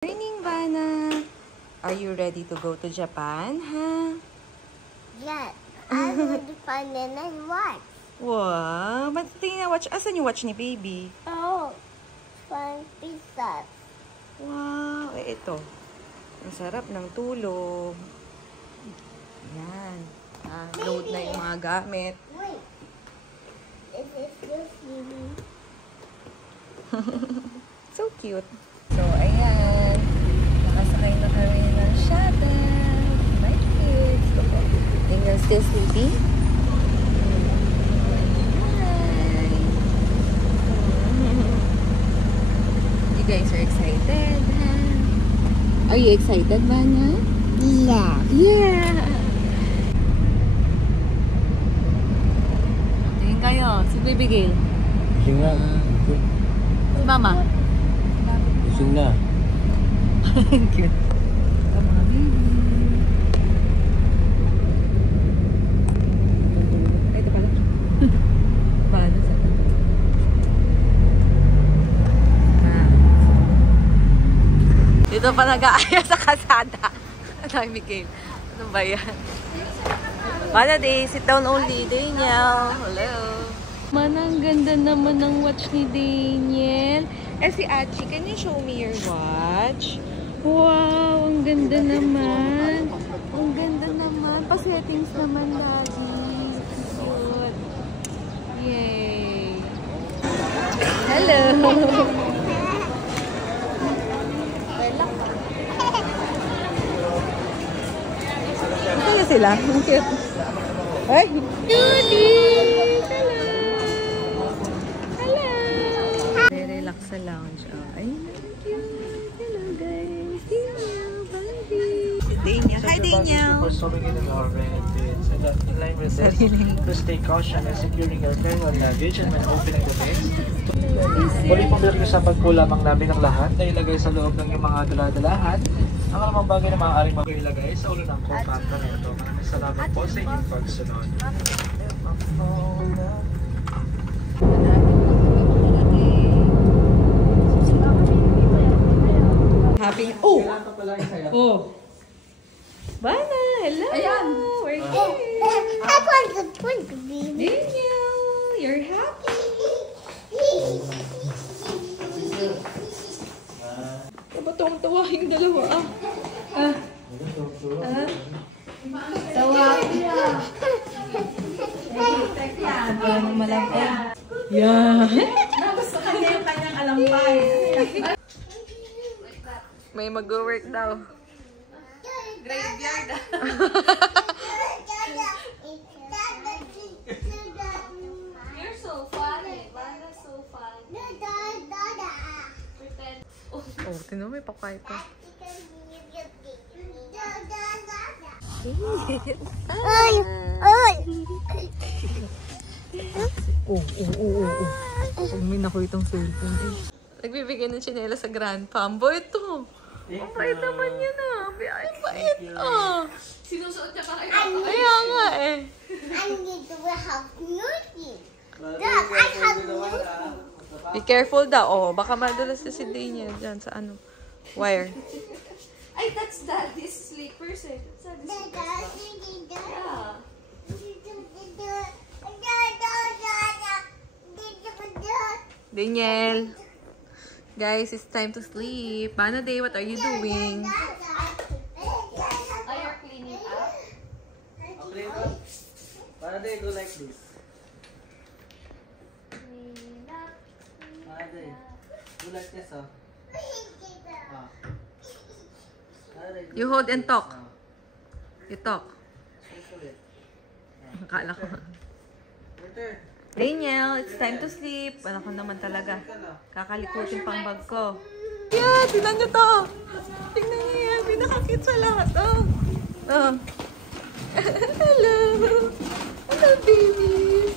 Morning, Vana. Are you ready to go to Japan, huh? Yes. I want to find a nice watch. Wow, ba't tingin na watch? Asan yung watch ni baby? Oh, find pizza. Wow, ito. Ang sarap ng tulog. Yan. Load na yung mga gamit. Wait. Is it still sleeping? So cute. So, ayan. Nakasakay na kami ng shuttle. My kids. And you're still sleeping? Hi. You guys are excited, huh? Are you excited, Vanya? Yeah. Yeah! Tingin kayo. Si Baby Gail. Gising na. Si Mama. Gising na. Cute. Ito mga baby. Ay, ito pala. Paano sa ito? Dito pa nag-aaya sa kasada. Ano, Miguel? Ano ba yan? Paano, Day? Sit down only. Daniel. Hello. Ang ganda naman ng watch ni Daniel. Eh, si Achi, can you show me your watch? Wow, ang ganda naman. Ang ganda naman. Pa-settings naman lagi. Cute. Yay. Hello. Hello sila. Ang cute. Ay, cutie! Hello! Hello! Relax sa lounge. Oh, ay, cute. Hello, guys. Daniel, buddy. Daniel. Hi, Daniel. For swimming in the Norway and kids. And in line with this, to stay cautious in securing your carry-on luggage and when opening the bags. Muli pong bilhin sa pagkulamang namin ng lahat na ilagay sa loob ng iyong mga daladalahan. Ang alamang bagay na maaaring mag-ilagay sa ulo ng kompakta na ito. Maraming salamat po sa inyong pagsunod. Happy. Oh! Oh! Vana, hello! Ayan! We're here! I want the twin to be. Daniel! You're happy! Diba tuwang-tuwa yung dalawa Tawa Ano malaki? Yeah! Gusto kanya yung kanyang alampay. May mag-work daw. Graveyard. You're so funny. Vanna's so funny. Pretend. Oh, tinan mo, may pakay pa. Ay! Ay! Pagmin ako itong cellphone eh. Nagbibigay ng tsinela sa grandpa. Ang bait to. Ang bait naman yun ah. Ang bait ah. Sinusuot niya pa kayo. Kaya nga eh. I need to have music. Dad, I have music. Be careful daw. Oh, baka madulas na si Daniel dyan sa ano. Wire. Ay, that's daddy's slippers eh. That's daddy's slippers. Yeah. Daniel. Guys, it's time to sleep. Mana Day, what are you doing? Oh, you're cleaning up? Okay, why do you go like this? Clean up. Why do you go like this, oh? You hold and talk. You talk. Usually. Akala ko. Later. Daniel, it's time to sleep. Wala ko naman talaga. Kakalikutin pang bag ko. Yeah, tingnan nyo to. Tingnan nyo yan. Pinaka-cute sa lahat. Oh. Oh. Hello. Hello, babies.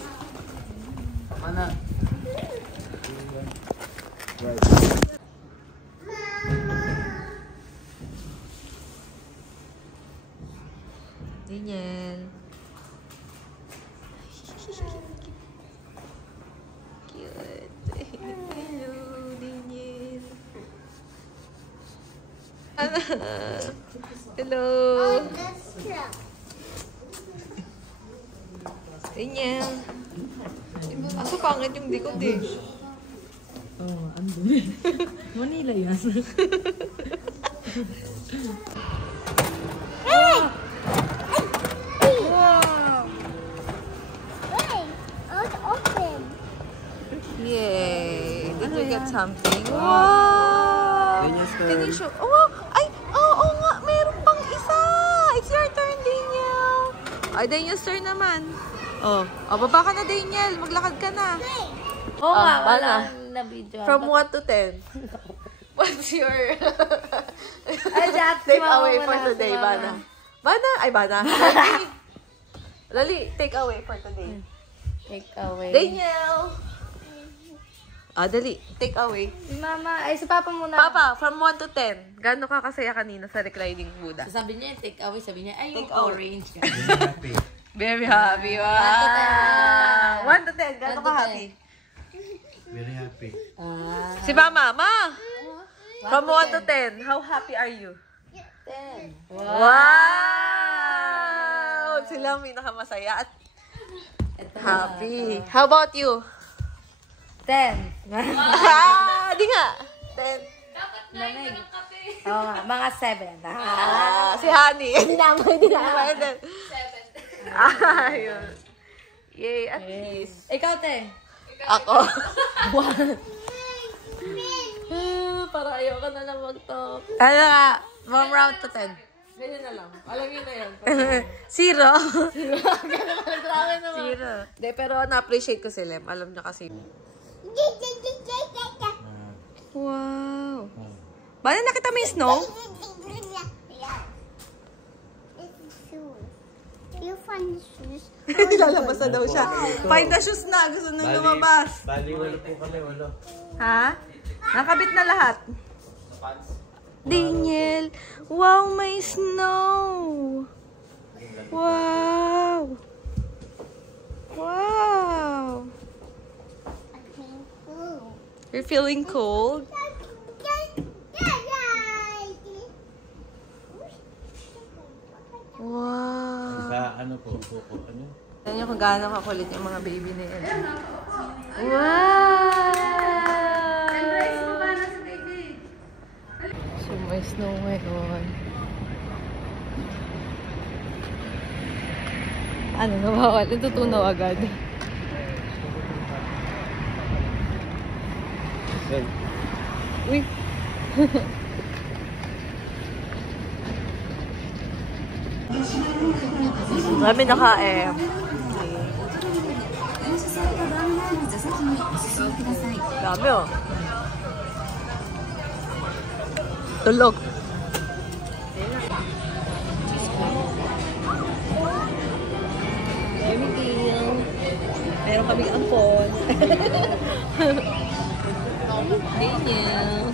Mana? Daniel. Cute. Hello, Daniel. Hello. Daniel. Asa pangit yung likod eh. Oh, andun. Manila yan. Wow. Yay! Did you get something? Wow! Can you show? Oh, ay! Oo nga! Meron pang isa! It's your turn, Daniel! Ay, Daniel's turn naman. Oh, baba ka na, Daniel. Maglakad ka na. Oo nga, wala wala na video. From 1 to 10. What's your Ay, Jack, take away for today, Bana? Bana? Ay, Bana. Lali, take away for today. Take away. Daniel! Dali. Take away. Si Mama, ay si Papa muna. Papa, from 1 to 10. Gaano ka kasaya kanina sa reclining Buddha? Sabi niya, take away. Sabi niya, ay, yung Take away. orange. Very happy. Wow! 1 to 10. Gaano 1 to ka happy? Very happy. Si Mama, from 1 to 10, how happy are you? 10. Wow! Sila ang pinakamasaya at happy. How about you? 10. Di nga. 10. Lamig. Oo nga, mga 7. Si Honey. Dinamay. 7. Ayun. Yay, at least. Ikaw, 10. Ako. 1. Para ayoko na lang mag-talk. Ano nga? From round to 10. Ganyan na lang. Alam niyo na yan. 0. Grabe naman. 0. Hindi, pero na-appreciate ko si Lem. Alam niya kasi. Wow. Bala nakita mo yung snow? You find shoes. Lalabas na daw siya. Find the shoes na. Gusto nang lumabas. Bali, walo po kami, walo. Ha? Nakabit na lahat. Daniel. Wow, may snow. Wow. Wow. You're feeling cold? Wow. Sa ano po, ano? Yan yung kung gaano kakulit yung mga baby na yan. Wow! So, may snow ngayon. Ano, nawawal? Natutunaw agad. Uy! Marami naka-M. Dami oh. Tulog. Meron kaming ampon. Daniel.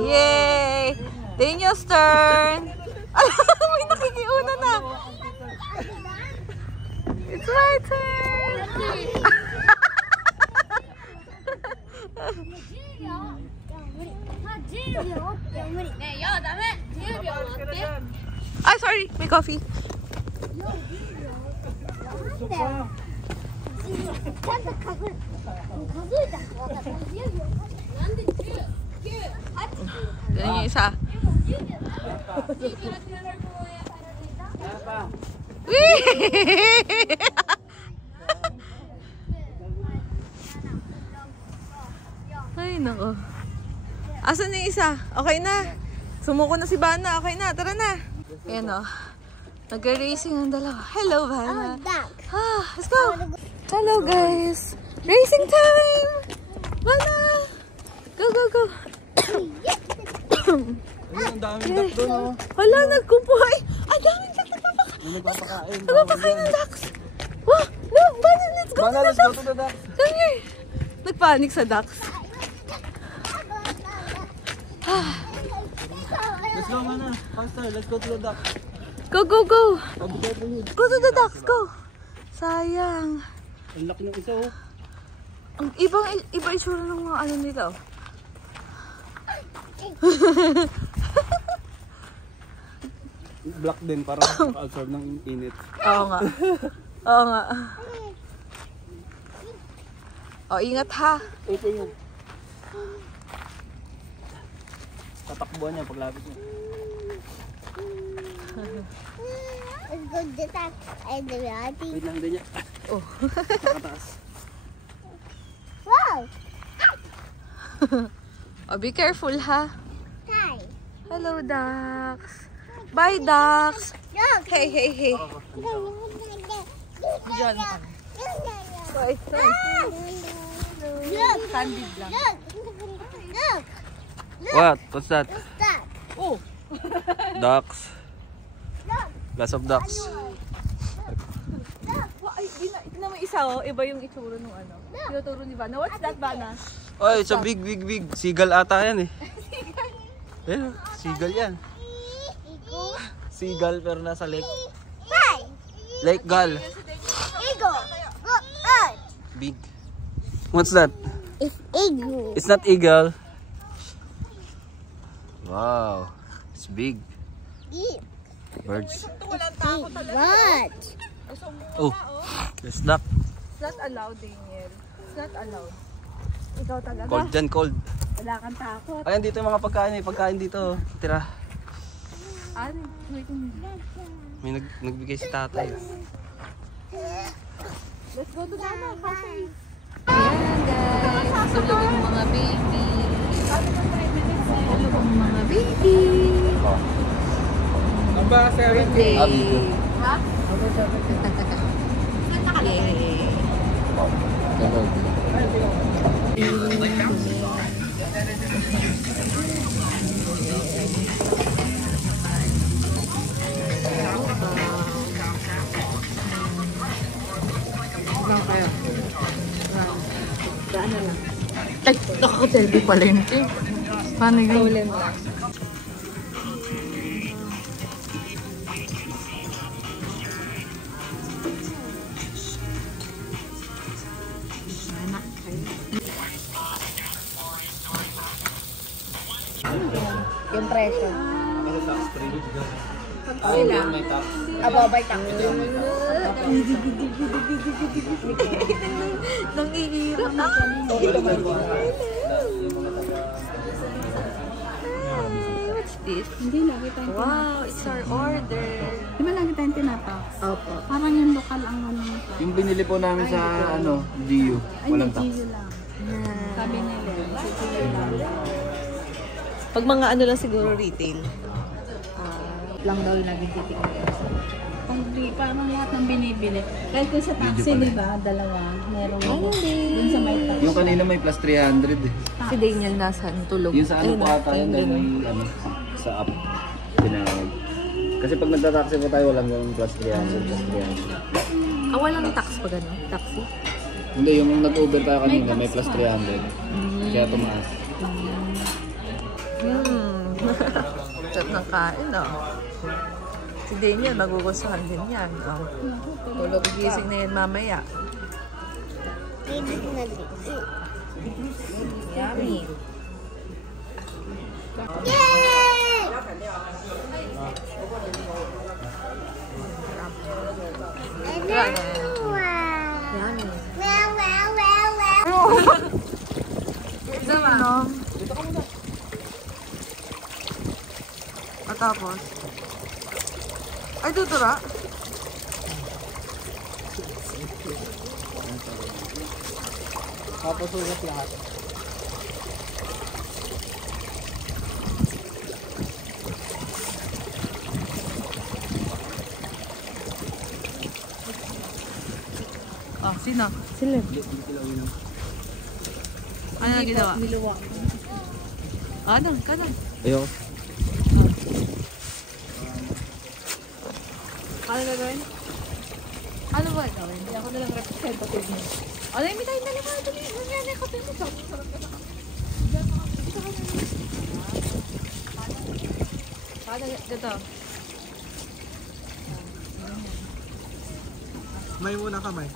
Yay! Daniel's turn! May nakikiuna na! It's my turn! Ay, sorry! May coffee. Ganyan yung isa. Ay, nako. Asan na yung isa? Okay na. Sumuko na si Bana. Okay na. Tara na. Ayan o. Nag-racing ang dalawa. Hello, Bana. Let's go. Hello, guys. Racing time! Bana! Go, go, go. Ang daming duck doon, oh. Hala, nagkumpuhay. Ang daming duck. Nagpapakain. Nagpapakain ng ducks. Wow! No, Bana, let's go to the Let's go ducks. to the duck. Come here. Nagpanik sa ducks. Let's go, Mana. Faster, let's go to the duck. Go, go, go. Pabigay po yun. Go to the ducks, go. Sayang. Ang laki ng isa, oh. Ang iba itsura ng mga ano nila. black din para absorb ng init. Oo nga. Oo nga. O, ingat ha. Ito yun. Tatakbuhan niya paglapit niya. Let's go to that. And the reality. Wait lang din niya. Oh. Nakataas. Wow! Oh, be careful ha. Hi. Hello, ducks. Bye, ducks. Look. Hey, hey, hey. Diyan. Bye. Look. Candid lang. Look. Look. What? What's that? What's that? Oh. Ducks. Glass of ducks. Ay, ito naman isa oh. Iba yung itsura nung ano. Tinuturo ni Vanna. What's that, Vanna? Oh, it's a big seagull ata yan eh. Eh, seagull yan. Seagull pero nasa lake. Hi. Lake Gull. Eagle. Look. Up. Big. What's that? It's eagle. It's not eagle. Wow. It's big. Eat. Birds. What? Oh, there's duck. It's not allowed, Daniel. It's not allowed. Ikaw talaga. Cold dyan, cold. Wala kang takot. Ayan, dito yung mga pagkain eh. Pagkain dito. Tira. Ano? May nagbigay si tatay. Let's go to Vanna. Ayan, guys. Tulog yung mga baby. Tulog yung mga baby. Aba, sir. Birthday. Ha? Yay. Lang kaya. Daan na lang. Ay, naka-selfie pala yun. Paano yun? Stolen lang. Yung presyo. Sila. Ababay tax. Nangihirap na. What's this? Hindi lagi tayong Wow, it's our order. Di ba lagi tayong tinatax? Opo. Parang yung lokal ang ano nito. Yung binili po namin sa ano, GU. Ay, Walang tax. Gio lang. Sabi nila, Gio lang. Pag mga ano lang siguro retail. Lang daw yung lagi titigil. Kung di, parang lahat ng binibili. Kahit kung sa taxi, di ba, dalawa, merong dun sa may tax. Yung kanina may plus 300 eh. Si Daniel nasa tulog. Yung sa ano po ata yun dahil may ano, sa app tinawag. Kasi pag nagta-taxi po tayo walang yung plus 300, plus 300. Ah, walang tax pa gano'n? Taxi? Hindi, yung nag-Uber tayo kanina may plus 300. Kaya tumaas. Chat ng kain, oh. Si Daniel, magugustuhan din yan. Oh. Tulog gising na yan mamaya. Yummy. Yay! Yummy. Well. Ito ba? At tapos? Ay, tutura? Tapos ulit lahat. Oh, sino? Sila. Ano na ginawa? Niluwa. Ano? Kanan. Ayoko. Ano gagawin? Ano ba gagawin? Hindi ako nalang representative mo. Ano yung mitay na naman? Ito yung nangyari ko din ito. Paano ito? Kamay muna, kamay.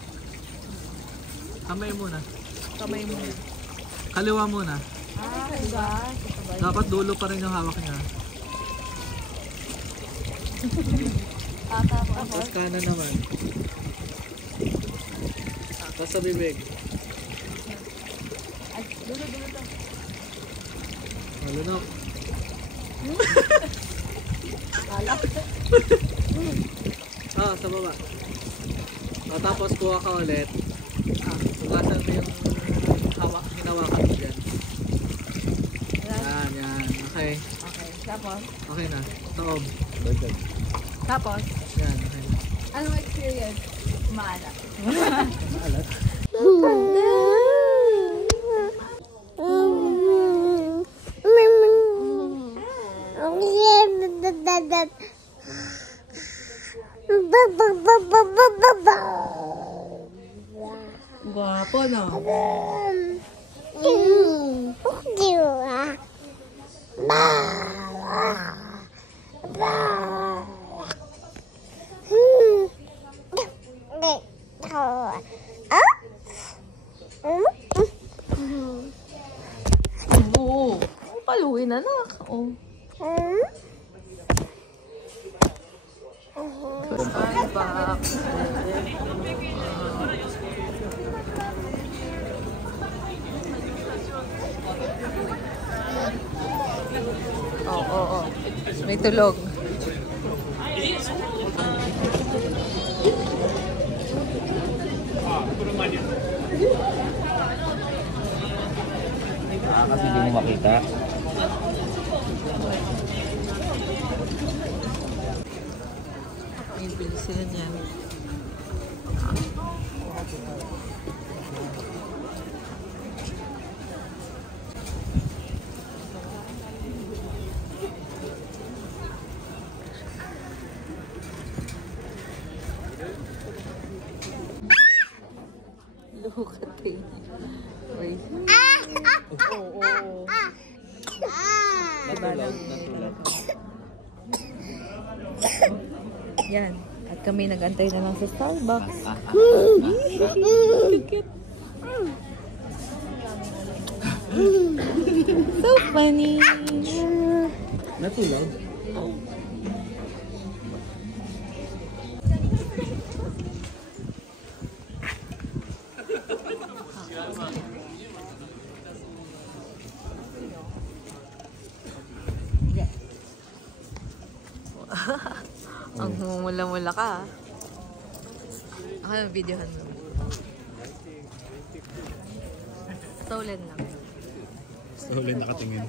Kamay muna. Kamay mo. Kaliwa muna. Diba? Dapat dulo pa rin yung hawak niya. Tapos kanan naman. Tapos sa bibig. Malunok. Sa baba. Tapos kuha ka ulit. Tugasan mo yung hinawakan mo dyan. Yan. Okay. Okay, tapos? Okay na. Taob. Tapos? Yan, okay na. Anong experience? Maalat. Maalat? Guwapo, no? Oo. Paluin na nak. Oh. Starbucks. Oo. May tulog. Kasi hindi mo makita. May bili sila niyan. Look at it. Wait. Oo. Yan. At kami nag-antay na lang sa Starbucks. So funny. Natulog? Ang mumula-mula ka. Ako yung videohan mo. Stolen lang. Stolen nakatingin.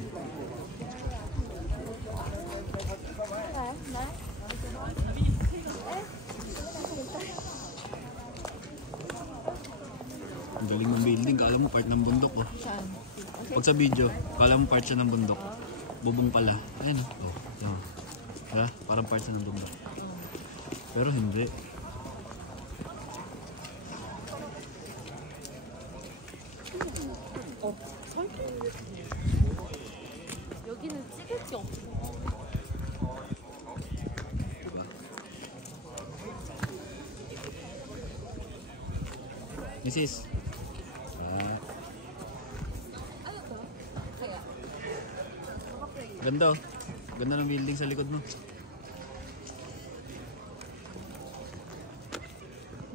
Ang galing ng building. Kala mo part ng bundok oh. Saan? Pag sa video, kala mo part siya ng bundok. Bubong pala. Ayun oh. Diba? Parang part siya ng bundok. Pero hindi. 여기는 찍을 게 없어. Diba? Mrs. Ganda oh. Ganda ng building sa likod mo.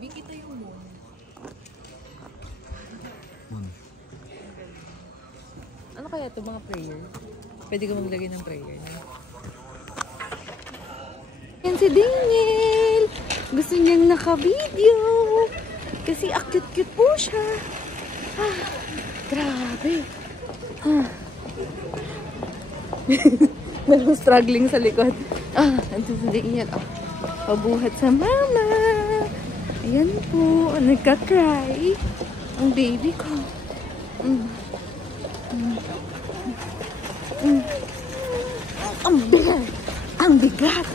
Bigita yung moon. Ano kaya ito mga prayer? Pwede ka maglagay ng prayer. Yan si Daniel! Gusto niyang naka-video! Kasi cute-cute po siya. Grabe. Meron struggling sa likod. Ito si Daniel. Pabuhat sa mama. Ayan po. Nagka-cry. Ang baby ko. Ang bigat! Ang bigat!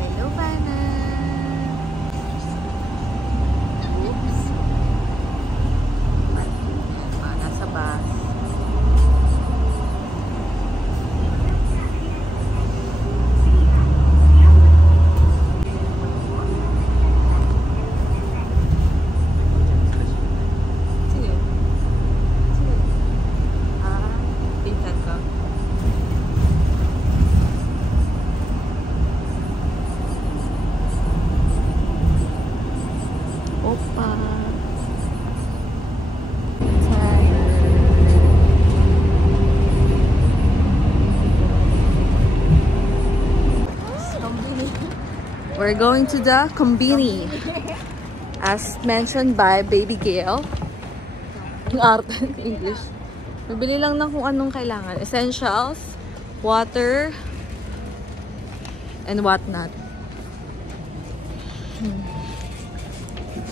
Hello, Bana! Oops! Nasa bus. pa. We're going to the Combini, as mentioned by Baby Gail. Yung arte ng English. Nabili lang ng kung anong kailangan. Essentials, water, and whatnot.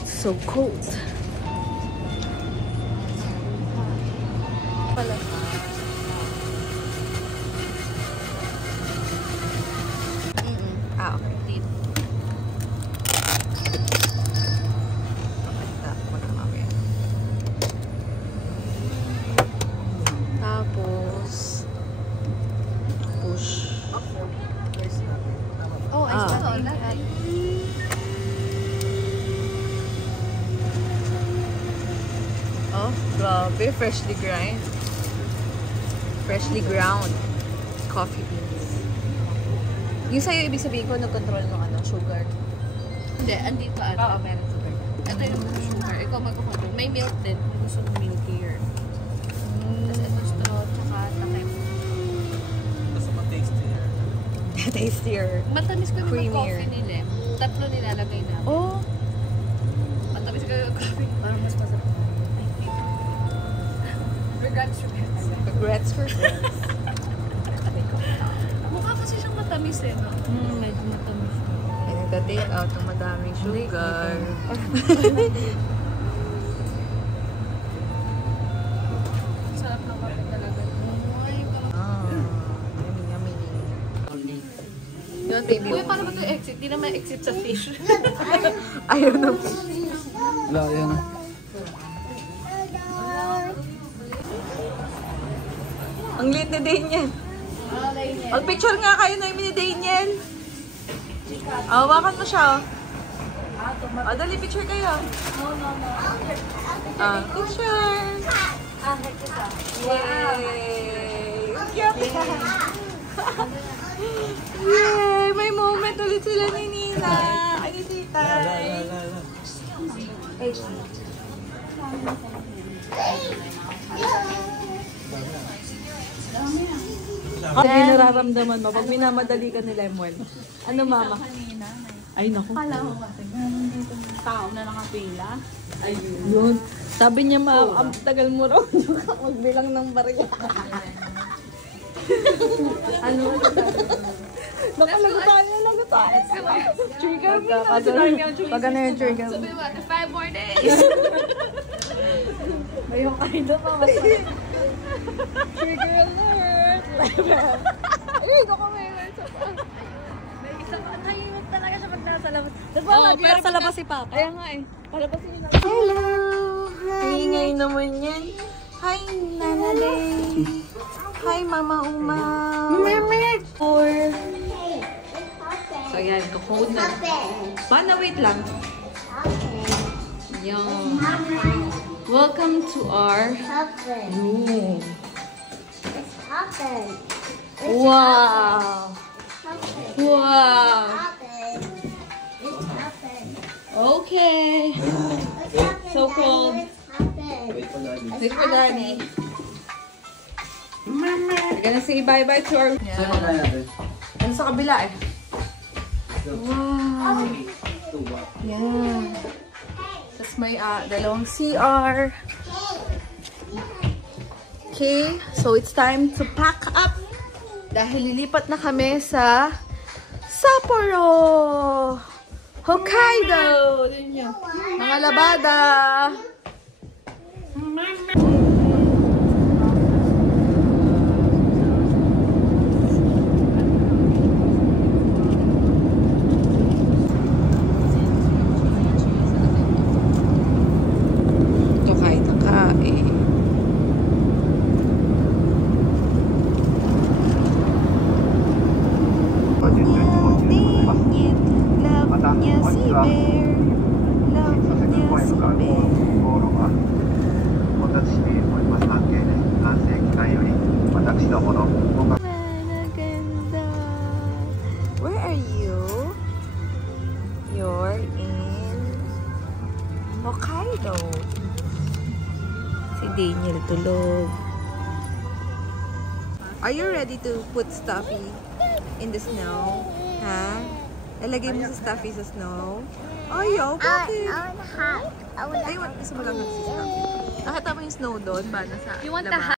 It's so cold. Ah, okay. Tapos, push. Oh, I saw that. Oh, grabe. Freshly grind. Freshly ground. Coffee beans. Yung sa'yo, ibig sabihin ko, nag-control ng ano, sugar. Hindi, andito ano. Oo, meron sugar. Ito yung sugar. Ikaw magkukontrol. May milk din. Kung gusto mo milkier. Tapos ito straw, tsaka takip. Basta ma-tastier. Tastier. Matamis ko yung Creamier. coffee nila. Tatlo nilalagay namin. Oh, Matamis ko yung coffee. Parang mas masarap. Regrets. regrets for friends. Mukha kasi siyang matamis eh, no? Medyo matamis. Ay, nagka-take out ng madaming sugar. Sarap ng kape talaga. Ah, yummy, yummy. Yun, baby. Uy, paano ba ito exit? Di naman exit sa fish. Ayaw na. Wala, yan. Ang liit ni Daniel. Mag-picture nga kayo na yung ni Daniel. Hawakan mo siya. Oh, dali, picture kayo. Picture. Yay! Yay! May moment ulit sila ni Nina. Ay, ni Titay. Ano nararamdaman mo pag minamadali ka ni Lemuel? Ano, mama? Ay, naku. Kala ko kasi tao na nakapila. Ayun. Sabi niya, ang tagal mo raw. Magbilang ng barya. Ano? Nakalago tayo. Trigger me na. Pag ano yung trigger mo? Sabi mo, 5 more days. May Hokkaido pa. Trigger alert. Ay, ko may may isang tahimik talaga siya pag nasa labas. Tapos lagi nasa labas si Papa. Kaya nga eh. Palabasin niyo na. Hello! Ingay naman yan. Hi, Nana Day. Hi, Mama Uma. Mama! So yan, kukuha na. Paano, wait lang. Yan. Welcome to our room. Wow! Wow! Okay. So cold. Wait for Daddy. We're gonna say bye-bye to our... Ano sa kabila eh? Wow! Yeah. Tapos may dalawang CR. Okay, so it's time to pack up. Dahil lilipat na kami sa Sapporo! Hokkaido! Mga labada! Ito kahit nakain. Where are you? You're in Hokkaido. Si Daniel tulog. Are you ready to put Stuffy in the snow? Ha? Lalagay mo si Stuffy sa snow? Ayaw, bakit? I want Ay, gusto mo lang si Stuffy. Nakita mo yung snow doon ba? Nasa You want the labas?